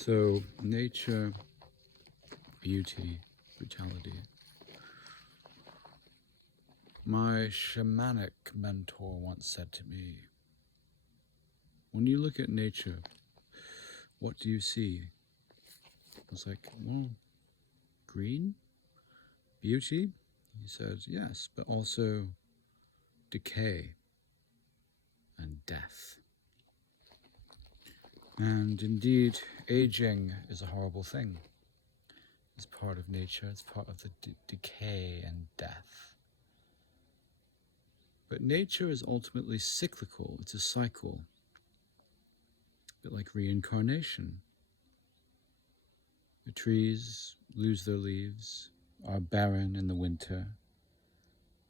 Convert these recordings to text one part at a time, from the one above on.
So, nature, beauty, brutality. My shamanic mentor once said to me, when you look at nature, what do you see? I was like, well, green? Beauty? He said, yes, but also decay and death. And indeed, aging is a horrible thing. It's part of nature, it's part of the decay and death. But nature is ultimately cyclical, it's a cycle. A bit like reincarnation. The trees lose their leaves, are barren in the winter,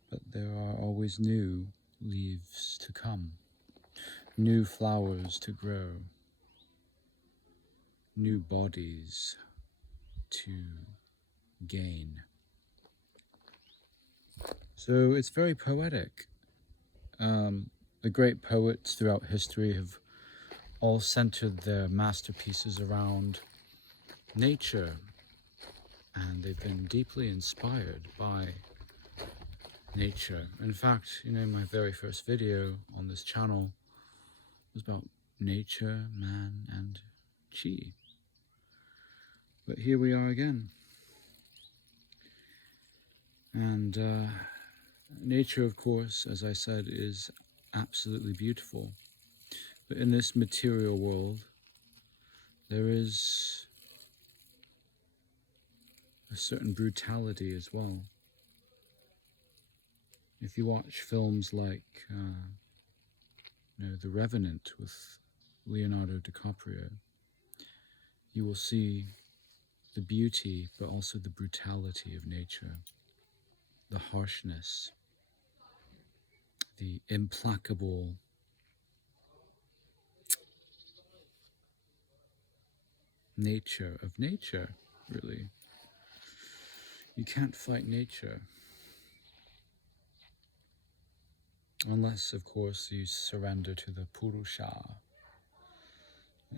but there are always new leaves to come, new flowers to grow, new bodies to gain. So it's very poetic. The great poets throughout history have all centered their masterpieces around nature, and they've been deeply inspired by nature. In fact, my very first video on this channel was about nature, man, and chi. But here we are again. And nature, of course, as I said, is absolutely beautiful. But in this material world, there is a certain brutality as well. If you watch films like, The Revenant with Leonardo DiCaprio, you will see the beauty, but also the brutality of nature, the harshness, the implacable nature of nature, really. You can't fight nature. Unless, of course, you surrender to the Purusha.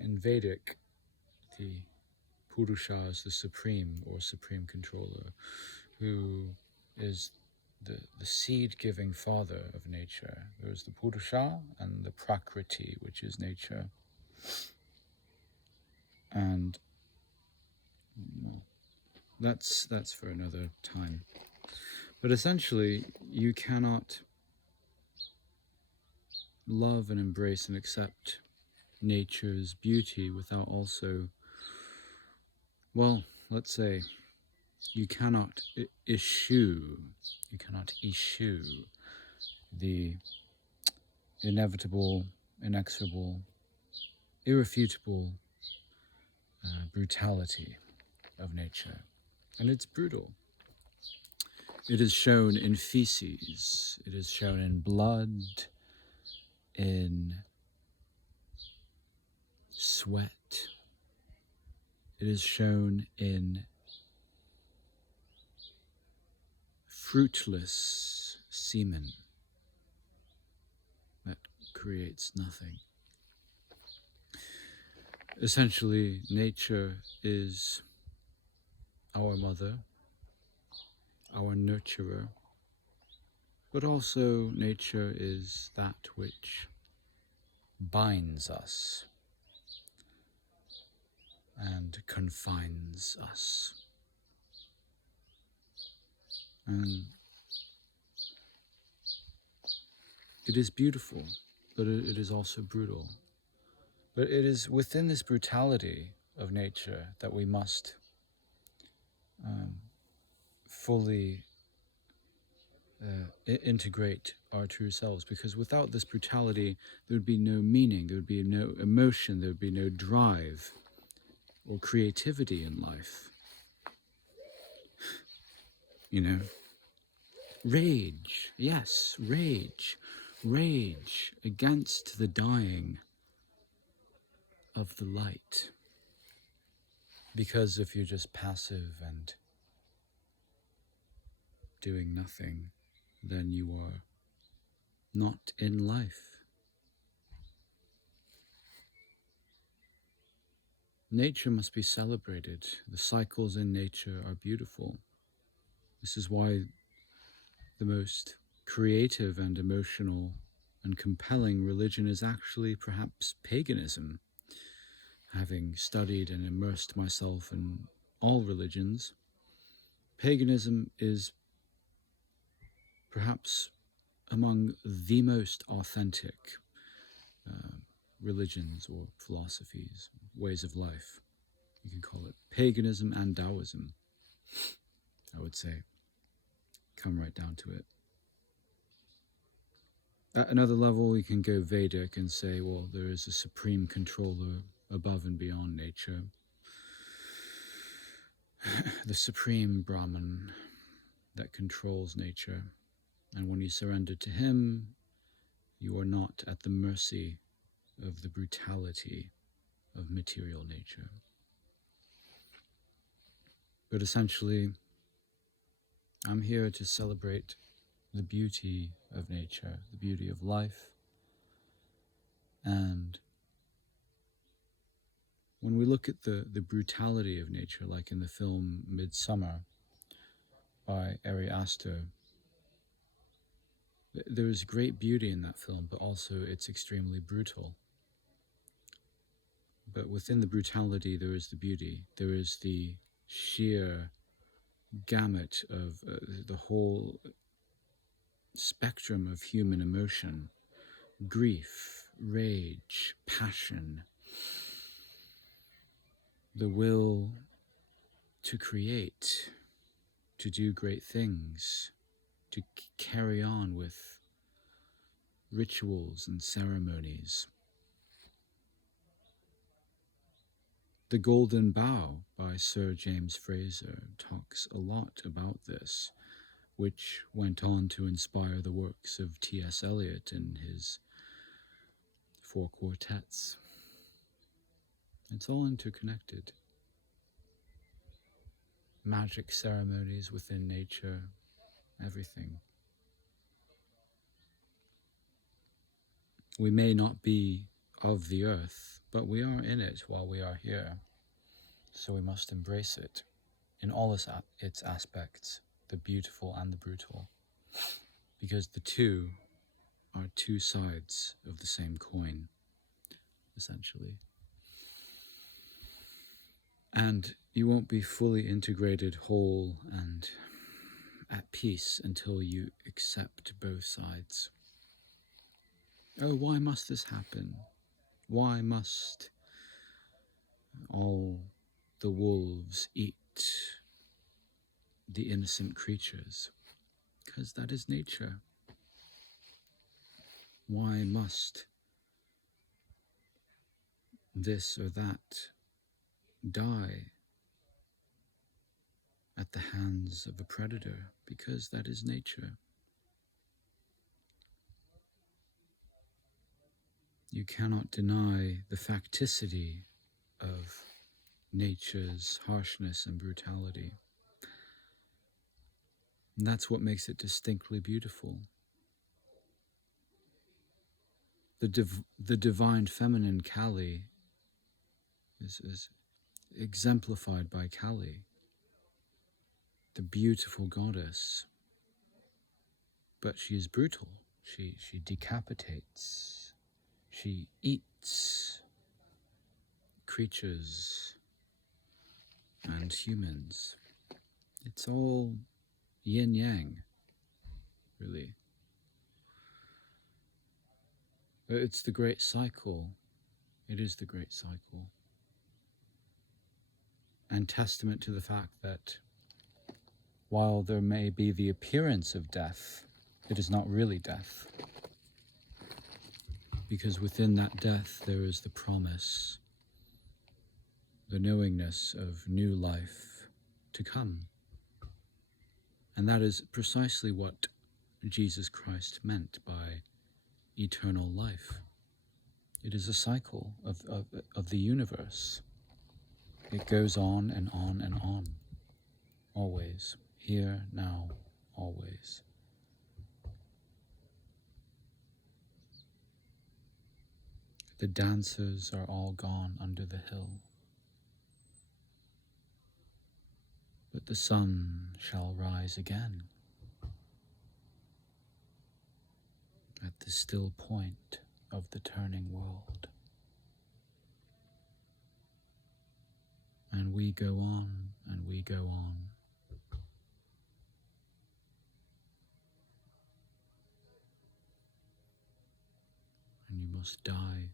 In Vedic, the Purusha is the supreme or supreme controller, who is the seed-giving father of nature. There's the Purusha and the Prakriti, which is nature. And well, that's for another time. But essentially, you cannot love and embrace and accept nature's beauty without also, well, let's say, you cannot eschew the inevitable, inexorable, irrefutable brutality of nature. And it's brutal. It is shown in feces, it is shown in blood, in sweat. It is shown in fruitless semen that creates nothing. Essentially, nature is our mother, our nurturer, but also nature is that which binds us and confines us. And it is beautiful, but it is also brutal. But it is within this brutality of nature that we must fully integrate our true selves, because without this brutality, there would be no meaning, there would be no emotion, there would be no drive or creativity in life. Rage, yes, rage against the dying of the light. Because if you're just passive and doing nothing, then you are not in life. Nature must be celebrated. The cycles in nature are beautiful. This is why the most creative and emotional and compelling religion is actually perhaps paganism. Having studied and immersed myself in all religions, paganism is perhaps among the most authentic uh, religions or philosophies, ways of life. You can call it paganism and Taoism, I would say. Come right down to it. At another level, you can go Vedic and say, well, there is a supreme controller above and beyond nature, the supreme Brahman that controls nature. And when you surrender to him, you are not at the mercy of the brutality of material nature. But essentially, I'm here to celebrate the beauty of nature, the beauty of life. And when we look at the brutality of nature, like in the film Midsummer by Ari Aster, there is great beauty in that film, but also it's extremely brutal. But within the brutality, there is the beauty. There is the sheer gamut of the whole spectrum of human emotion: grief, rage, passion, the will to create, to do great things, to carry on with rituals and ceremonies. The Golden Bough by Sir James Frazer talks a lot about this, which went on to inspire the works of T.S. Eliot in his 4 quartets. It's all interconnected. Magic ceremonies within nature, everything. We may not be of the earth, but we are in it while we are here. So we must embrace it in all its aspects, the beautiful and the brutal, because the two are two sides of the same coin, essentially. And you won't be fully integrated, whole, and at peace until you accept both sides. Oh, why must this happen? Why must all the wolves eat the innocent creatures? Because that is nature. Why must this or that die at the hands of a predator? Because that is nature. You cannot deny the facticity of nature's harshness and brutality. And that's what makes it distinctly beautiful. The divine feminine Kali is exemplified by Kali, the beautiful goddess. But she is brutal. She decapitates. She eats creatures and humans. It's all yin-yang, really. It's the great cycle. It is the great cycle. And testament to the fact that while there may be the appearance of death, it is not really death. Because within that death there is the promise, the knowingness of new life to come. And that is precisely what Jesus Christ meant by eternal life. It is a cycle of the universe. It goes on and on and on. Always. Here, now, always. The dancers are all gone under the hill. But the sun shall rise again at the still point of the turning world. And we go on, and we go on. And you must die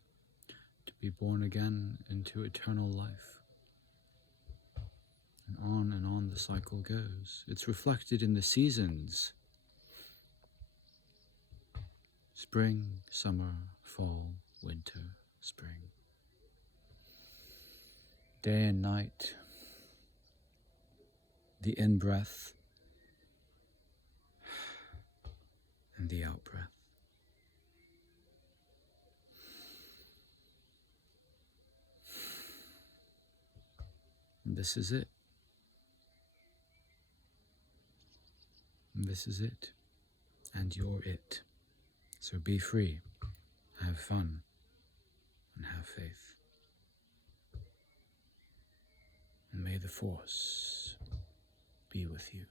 to be born again into eternal life. And on the cycle goes. It's reflected in the seasons. Spring, summer, fall, winter, spring. Day and night. The in-breath and the out-breath. And this is it. And this is it. And you're it. So be free, have fun, and have faith. And may the Force be with you.